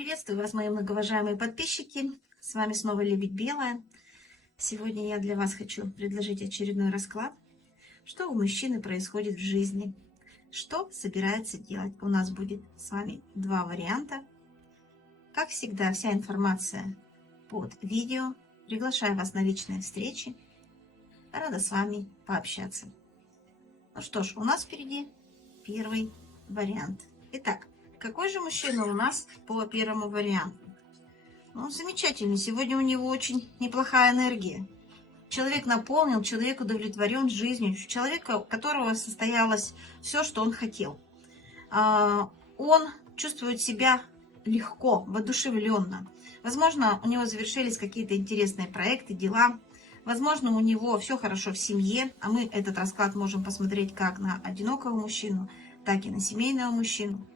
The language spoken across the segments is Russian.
Приветствую вас, мои многоуважаемые подписчики. С вами снова Лебедь Белая. Сегодня я для вас хочу предложить очередной расклад. Что у мужчины происходит в жизни? Что собирается делать? У нас будет с вами два варианта. Как всегда, вся информация под видео. Приглашаю вас на личные встречи. Рада с вами пообщаться. Ну что ж, у нас впереди первый вариант. Итак, какой же мужчина у нас по первому варианту? Ну, замечательный. Сегодня у него очень неплохая энергия. Человек наполнен, человек удовлетворен жизнью, человека, у которого состоялось все, что он хотел. Он чувствует себя легко, воодушевленно. Возможно, у него завершились какие-то интересные проекты, дела. Возможно, у него все хорошо в семье, а мы этот расклад можем посмотреть как на одинокого мужчину, так и на семейного мужчину.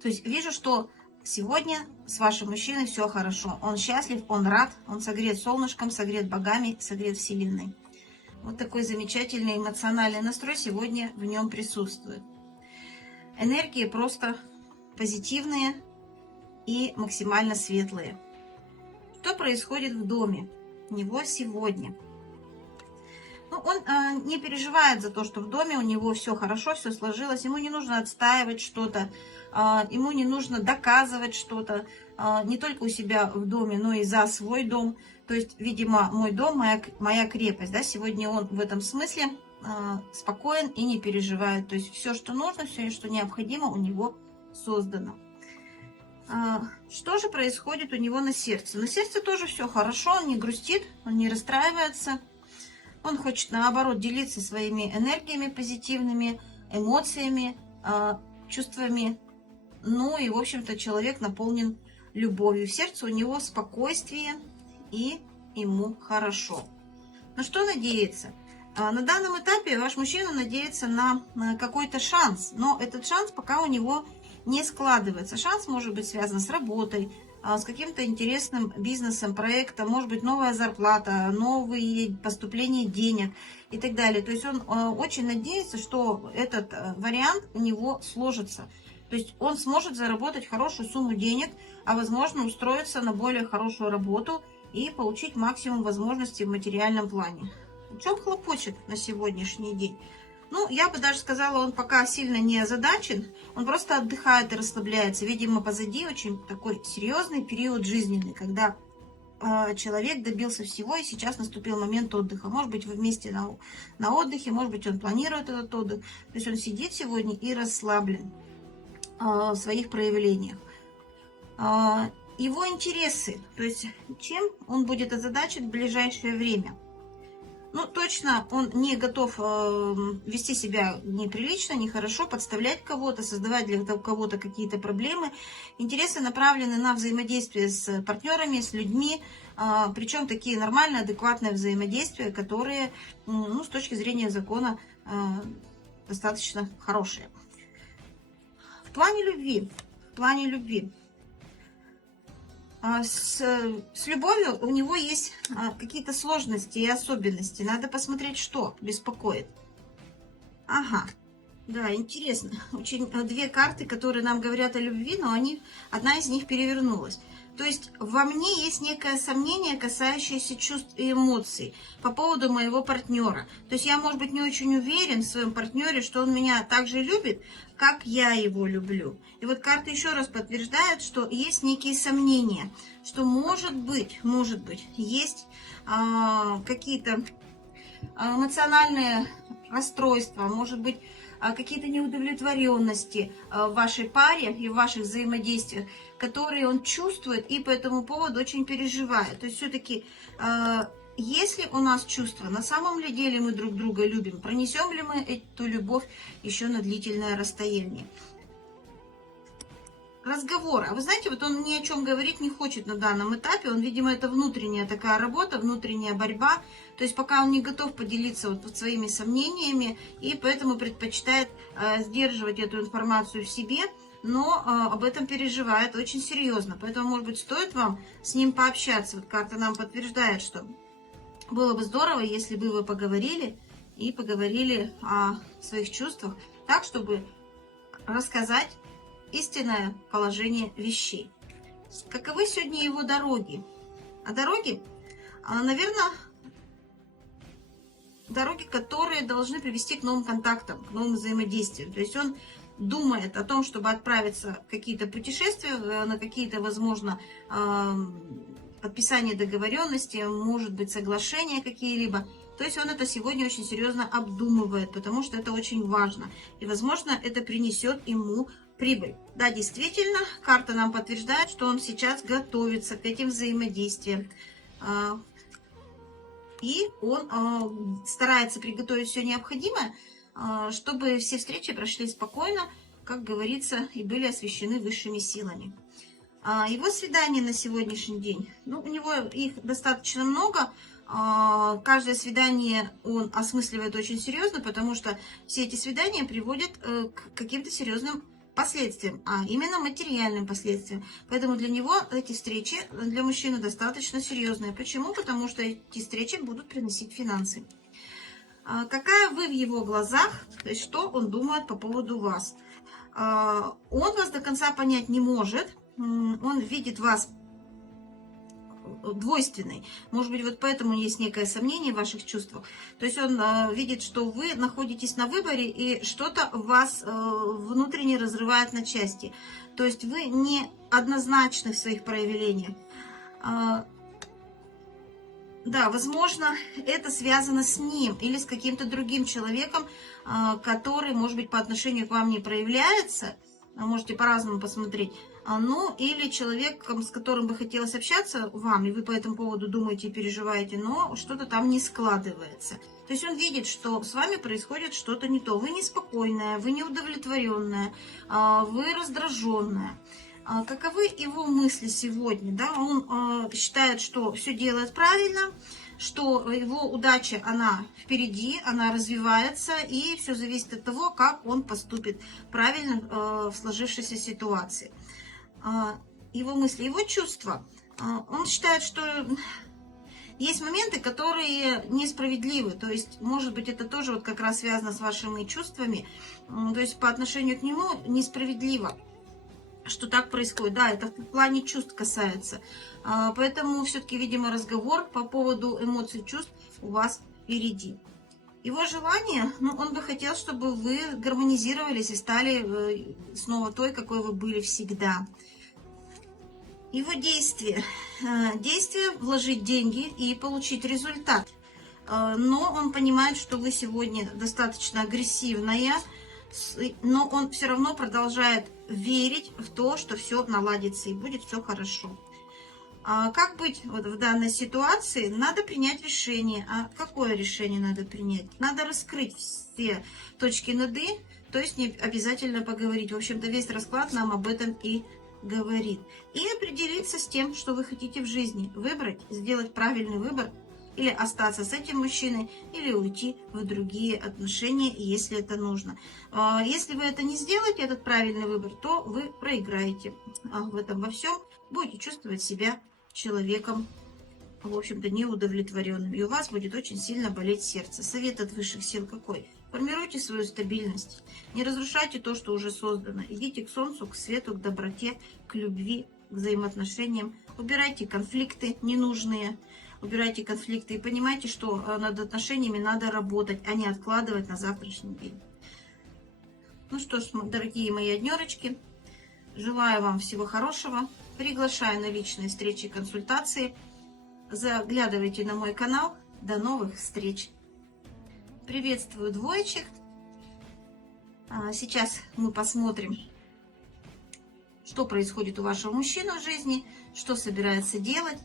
То есть вижу, что сегодня с вашим мужчиной все хорошо. Он счастлив, он рад, он согрет солнышком, согрет богами, согрет вселенной. Вот такой замечательный эмоциональный настрой сегодня в нем присутствует. Энергии просто позитивные и максимально светлые. Что происходит в доме у него сегодня? Ну, он не переживает за то, что в доме у него все хорошо, все сложилось. Ему не нужно отстаивать что-то, ему не нужно доказывать что-то, не только у себя в доме, но и за свой дом. То есть, видимо, мой дом, моя крепость. Да? Сегодня он в этом смысле спокоен и не переживает. То есть, все, что нужно, все, что необходимо, у него создано. Что же происходит у него на сердце? На сердце тоже все хорошо, он не грустит, он не расстраивается. Он хочет, наоборот, делиться своими энергиями позитивными, эмоциями, чувствами. Ну и, в общем-то, человек наполнен любовью. В сердце у него спокойствие и ему хорошо. На что надеяться? На данном этапе ваш мужчина надеется на какой-то шанс. Но этот шанс пока у него не складывается. Шанс может быть связан с работой, с каким-то интересным бизнесом, проектом, может быть, новая зарплата, новые поступления денег и так далее. То есть он очень надеется, что этот вариант у него сложится. То есть он сможет заработать хорошую сумму денег, а возможно устроиться на более хорошую работу и получить максимум возможностей в материальном плане. О чем хлопочет на сегодняшний день? Ну, я бы даже сказала, он пока сильно не озадачен, он просто отдыхает и расслабляется. Видимо, позади очень такой серьезный период жизненный, когда человек добился всего, и сейчас наступил момент отдыха. Может быть, вы вместе на отдыхе, может быть, он планирует этот отдых. То есть он сидит сегодня и расслаблен в своих проявлениях. Его интересы, то есть чем он будет озадачен в ближайшее время. Ну, точно он не готов вести себя неприлично, нехорошо, подставлять кого-то, создавать для кого-то какие-то проблемы. Интересы направлены на взаимодействие с партнерами, с людьми, причем такие нормальные, адекватные взаимодействия, которые, ну, с точки зрения закона, достаточно хорошие. В плане любви. С любовью у него есть какие-то сложности и особенности. Надо посмотреть, что беспокоит. Ага, да, интересно. Очень две карты, которые нам говорят о любви, но одна из них перевернулась. То есть во мне есть некое сомнение, касающееся чувств и эмоций по поводу моего партнера. То есть я, может быть, не очень уверен в своем партнере, что он меня так же любит, как я его люблю. И вот карты еще раз подтверждают, что есть некие сомнения, что может быть, есть какие-то эмоциональные расстройства, может быть, какие-то неудовлетворенности в вашей паре и в ваших взаимодействиях, которые он чувствует и по этому поводу очень переживает. То есть все-таки, если у нас чувства, на самом ли деле мы друг друга любим, пронесем ли мы эту любовь еще на длительное расстояние. Разговор. А вы знаете, вот он ни о чем говорить не хочет на данном этапе. Он, видимо, это внутренняя такая работа, внутренняя борьба. То есть пока он не готов поделиться вот своими сомнениями, и поэтому предпочитает сдерживать эту информацию в себе, но об этом переживает очень серьезно. Поэтому, может быть, стоит вам с ним пообщаться. Вот карта нам подтверждает, что было бы здорово, если бы вы поговорили о своих чувствах так, чтобы рассказать истинное положение вещей. Каковы сегодня его дороги? А дороги, наверное, дороги, которые должны привести к новым контактам, к новым взаимодействиям. То есть он думает о том, чтобы отправиться в какие-то путешествия, на какие-то, возможно, подписание договоренности, может быть, соглашения какие-либо. То есть он это сегодня очень серьезно обдумывает, потому что это очень важно. И, возможно, это принесет ему прибыль. Да, действительно, карта нам подтверждает, что он сейчас готовится к этим взаимодействиям. И он старается приготовить все необходимое, чтобы все встречи прошли спокойно, как говорится, и были освещены высшими силами. Его свидания на сегодняшний день, ну, у него их достаточно много. Каждое свидание он осмысливает очень серьезно, потому что все эти свидания приводят к каким-то серьезным последствиям, а именно материальным последствиям. Поэтому для него эти встречи для мужчины достаточно серьезные. Почему? Потому что эти встречи будут приносить финансы. Какая вы в его глазах, то есть что он думает по поводу вас? Он вас до конца понять не может, он видит вас двойственной. Может быть, вот поэтому есть некое сомнение в ваших чувствах. То есть он видит, что вы находитесь на выборе, и что-то вас внутренне разрывает на части. То есть вы не однозначны в своих проявлениях. Да, возможно, это связано с ним или с каким-то другим человеком, который, может быть, по отношению к вам не проявляется. Можете по-разному посмотреть. Ну, или человеком, с которым бы хотелось общаться вам, и вы по этому поводу думаете и переживаете, но что-то там не складывается. То есть он видит, что с вами происходит что-то не то. Вы неспокойная, вы неудовлетворенная, вы раздраженная. Каковы его мысли сегодня? Да? Он считает, что все делает правильно, что его удача, она впереди, она развивается, и все зависит от того, как он поступит правильно в сложившейся ситуации. Его мысли, его чувства. Он считает, что есть моменты, которые несправедливы. То есть, может быть, это тоже вот как раз связано с вашими чувствами. То есть, по отношению к нему несправедливо, что так происходит. Да, это в плане чувств касается. Поэтому все-таки, видимо, разговор по поводу эмоций, чувств у вас впереди. Его желание, ну, он бы хотел, чтобы вы гармонизировались и стали снова той, какой вы были всегда. Его действие. Действие – вложить деньги и получить результат. Но он понимает, что вы сегодня достаточно агрессивная, но он все равно продолжает верить в то, что все наладится и будет все хорошо. Как быть вот в данной ситуации? Надо принять решение. А какое решение надо принять? Надо раскрыть все точки над «и», то есть не обязательно поговорить. В общем-то, весь расклад нам об этом и говорит. И определиться с тем, что вы хотите в жизни. Выбрать, сделать правильный выбор. Или остаться с этим мужчиной, или уйти в другие отношения, если это нужно. Если вы это не сделаете, этот правильный выбор, то вы проиграете в этом во всем. Будете чувствовать себя человеком, в общем-то, неудовлетворенным. И у вас будет очень сильно болеть сердце. Совет от высших сил какой? Формируйте свою стабильность. Не разрушайте то, что уже создано. Идите к солнцу, к свету, к доброте, к любви, к взаимоотношениям. Убирайте конфликты ненужные. Убирайте конфликты и понимайте, что над отношениями надо работать, а не откладывать на завтрашний день. Ну что ж, дорогие мои однерочки, желаю вам всего хорошего. Приглашаю на личные встречи и консультации. Заглядывайте на мой канал. До новых встреч. Приветствую двоечек. Сейчас мы посмотрим, что происходит у вашего мужчины в жизни, что собирается делать.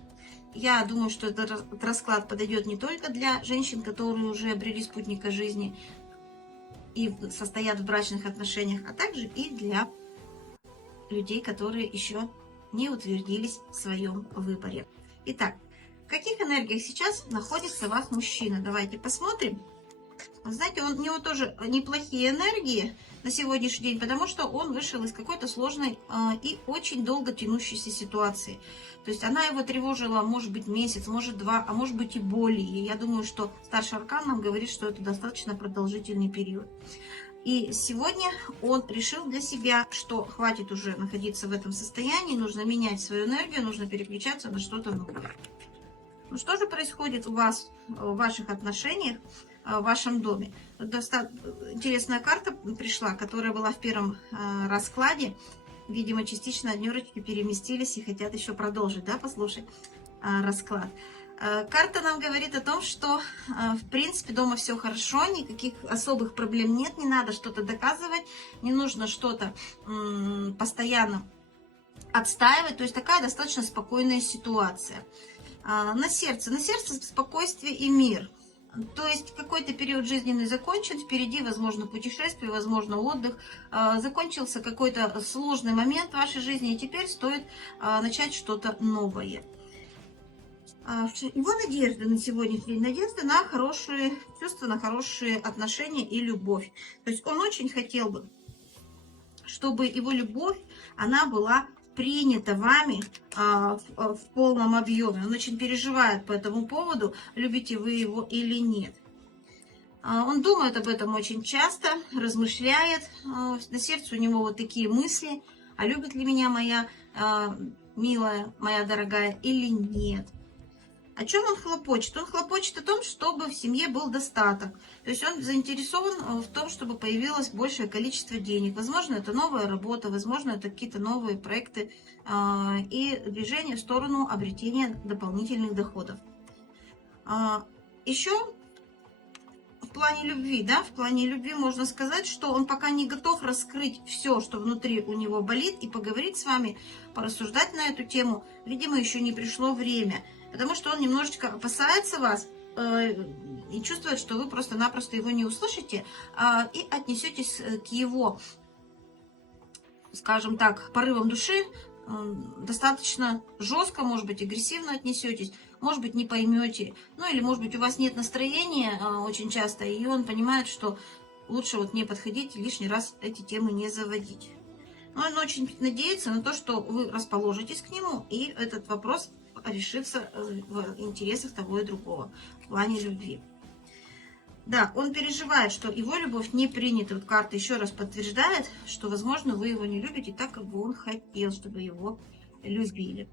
Я думаю, что этот расклад подойдет не только для женщин, которые уже обрели спутника жизни и состоят в брачных отношениях, а также и для людей, которые еще не утвердились в своем выборе. Итак, в каких энергиях сейчас находится ваш мужчина? Давайте посмотрим. Знаете, у него тоже неплохие энергии на сегодняшний день, потому что он вышел из какой-то сложной и очень долго тянущейся ситуации. То есть она его тревожила, может быть, месяц, может, два, а может быть и более. И я думаю, что старший аркан нам говорит, что это достаточно продолжительный период. И сегодня он решил для себя, что хватит уже находиться в этом состоянии, нужно менять свою энергию, нужно переключаться на что-то новое. Ну что же происходит у вас в ваших отношениях, в вашем доме? Интересная карта пришла, которая была в первом раскладе. Видимо, частично однерочки переместились и хотят еще продолжить, да, послушать расклад. Карта нам говорит о том, что, в принципе, дома все хорошо, никаких особых проблем нет, не надо что-то доказывать, не нужно что-то постоянно отстаивать, то есть такая достаточно спокойная ситуация. На сердце спокойствие и мир. То есть какой-то период жизненный закончен, впереди, возможно, путешествие, возможно, отдых. Закончился какой-то сложный момент в вашей жизни, и теперь стоит начать что-то новое. Его надежда на сегодняшний день, надежда на хорошие чувства, на хорошие отношения и любовь. То есть он очень хотел бы, чтобы его любовь, она была принято вами в полном объеме. Он очень переживает по этому поводу, любите вы его или нет. Он думает об этом очень часто, размышляет. На сердце у него вот такие мысли. А любит ли меня моя милая, моя дорогая или нет? О чем он хлопочет? Он хлопочет о том, чтобы в семье был достаток. То есть он заинтересован в том, чтобы появилось большее количество денег. Возможно, это новая работа, возможно, это какие-то новые проекты и движение в сторону обретения дополнительных доходов. Еще в плане любви, да, в плане любви можно сказать, что он пока не готов раскрыть все, что внутри у него болит, и поговорить с вами, порассуждать на эту тему. Видимо, еще не пришло время. Потому что он немножечко опасается вас и чувствует, что вы просто-напросто его не услышите и отнесетесь к его, скажем так, порывам души достаточно жестко, может быть, агрессивно отнесетесь, может быть, не поймете, ну или, может быть, у вас нет настроения очень часто, и он понимает, что лучше вот не подходить и лишний раз эти темы не заводить. Но он очень надеется на то, что вы расположитесь к нему, и этот вопрос решится в интересах того и другого в плане любви. Да, он переживает, что его любовь не принята. Вот карта еще раз подтверждает, что, возможно, вы его не любите так, как бы он хотел, чтобы его любили.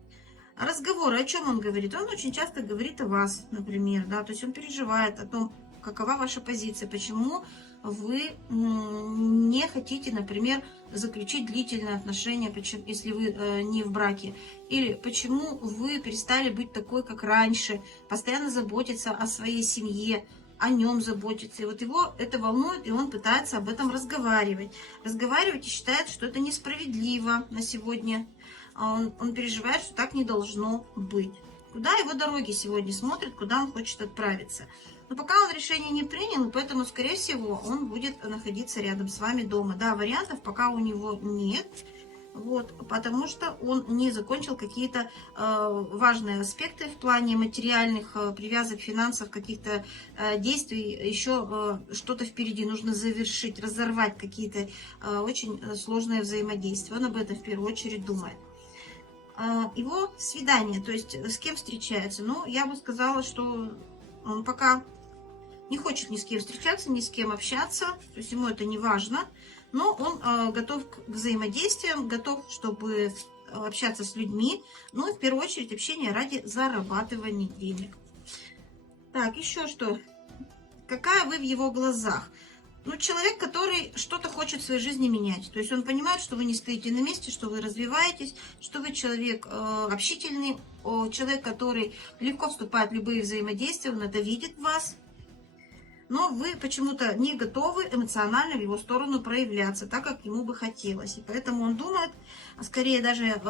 Разговоры, о чем он говорит? Он очень часто говорит о вас, например, да, то есть он переживает о том, какова ваша позиция, почему вы не хотите, например, заключить длительные отношения, если вы не в браке, или почему вы перестали быть такой, как раньше, постоянно заботиться о своей семье, о нем заботиться. И вот его это волнует, и он пытается об этом разговаривать. Разговаривать и считает, что это несправедливо на сегодня. Он переживает, что так не должно быть. Куда его дороги сегодня смотрят, куда он хочет отправиться. Но пока он решение не принял, поэтому, скорее всего, он будет находиться рядом с вами дома. Да, вариантов пока у него нет, вот, потому что он не закончил какие-то важные аспекты в плане материальных привязок, финансов, каких-то действий. Еще что-то впереди нужно завершить, разорвать какие-то очень сложные взаимодействия. Он об этом в первую очередь думает. Его свидание, то есть с кем встречается, ну, я бы сказала, что он пока не хочет ни с кем встречаться, ни с кем общаться, то есть ему это не важно, но он готов к взаимодействиям, готов, чтобы общаться с людьми, но в первую очередь общение ради зарабатывания денег. Так, еще что? Какая вы в его глазах? Ну, человек, который что-то хочет в своей жизни менять. То есть он понимает, что вы не стоите на месте, что вы развиваетесь, что вы человек общительный, человек, который легко вступает в любые взаимодействия, он это видит в вас. Но вы почему-то не готовы эмоционально в его сторону проявляться, так как ему бы хотелось. И поэтому он думает, скорее даже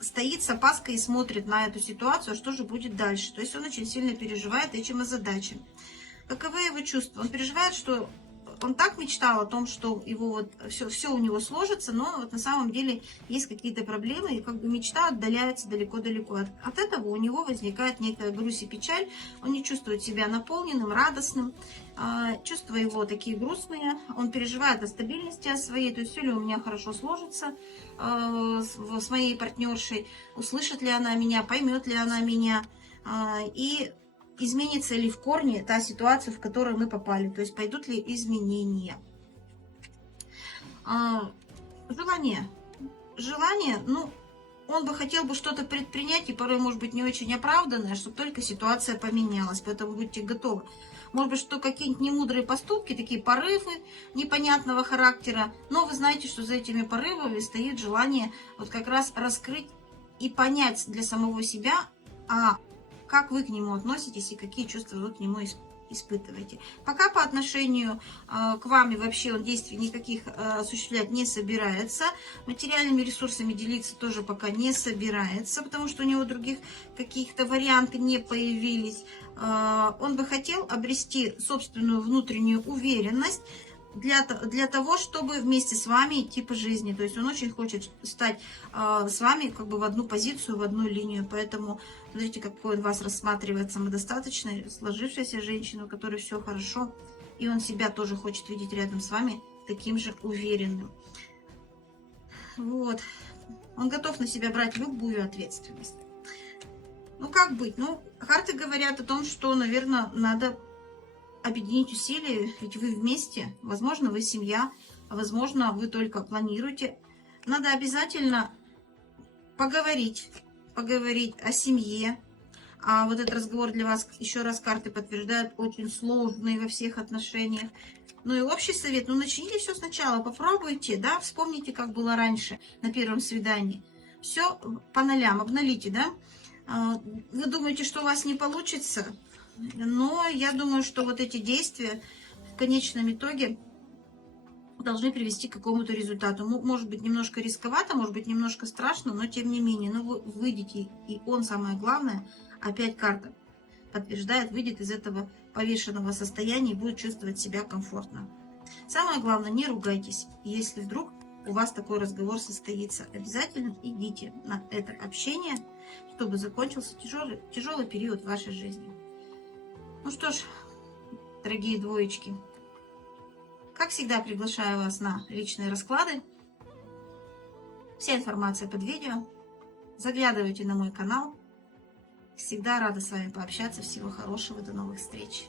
стоит с опаской и смотрит на эту ситуацию, что же будет дальше. То есть он очень сильно переживает этим озадачен. Каковы его чувства? Он переживает, что он так мечтал о том, что его вот все у него сложится, но вот на самом деле есть какие-то проблемы, и как бы мечта отдаляется далеко-далеко. От этого у него возникает некая грусть и печаль, он не чувствует себя наполненным, радостным, чувства его такие грустные, он переживает о стабильности о своей, то есть все ли у меня хорошо сложится с моей партнершей, услышит ли она меня, поймет ли она меня, и изменится ли в корне та ситуация, в которую мы попали, то есть пойдут ли изменения. Желание. Желание, ну, он бы хотел бы что-то предпринять, и порой, может быть, не очень оправданное, чтобы только ситуация поменялась. Поэтому будьте готовы. Может быть, что какие-нибудь немудрые поступки, такие порывы непонятного характера, но вы знаете, что за этими порывами стоит желание вот как раз раскрыть и понять для самого себя, как вы к нему относитесь и какие чувства вы к нему испытываете. Пока по отношению к вам и вообще он действий никаких осуществлять не собирается. Материальными ресурсами делиться тоже пока не собирается, потому что у него других каких-то вариантов не появились. Он бы хотел обрести собственную внутреннюю уверенность для того, чтобы вместе с вами идти по жизни. То есть он очень хочет стать с вами как бы в одну позицию, в одну линию. Поэтому смотрите, какой он вас рассматривает самодостаточной, сложившейся женщиной, у которой все хорошо. И он себя тоже хочет видеть рядом с вами таким же уверенным. Вот. Он готов на себя брать любую ответственность. Ну, как быть? Ну, карты говорят о том, что, наверное, надо объединить усилия, ведь вы вместе, возможно, вы семья, возможно, вы только планируете. Надо обязательно поговорить о семье. А вот этот разговор для вас, еще раз карты подтверждают, очень сложный во всех отношениях. Ну и общий совет, ну начните все сначала, попробуйте, да, вспомните, как было раньше на первом свидании. Все по нолям, обнулите, да. Вы думаете, что у вас не получится? Но я думаю, что вот эти действия в конечном итоге должны привести к какому-то результату. Может быть, немножко рисковато, может быть, немножко страшно, но тем не менее, ну, вы выйдете, и он, самое главное, опять карта подтверждает, выйдет из этого повешенного состояния и будет чувствовать себя комфортно. Самое главное, не ругайтесь. Если вдруг у вас такой разговор состоится, обязательно идите на это общение, чтобы закончился тяжелый период в вашей жизни. Ну что ж, дорогие двоечки, как всегда, приглашаю вас на личные расклады. Вся информация под видео. Заглядывайте на мой канал. Всегда рада с вами пообщаться. Всего хорошего, до новых встреч.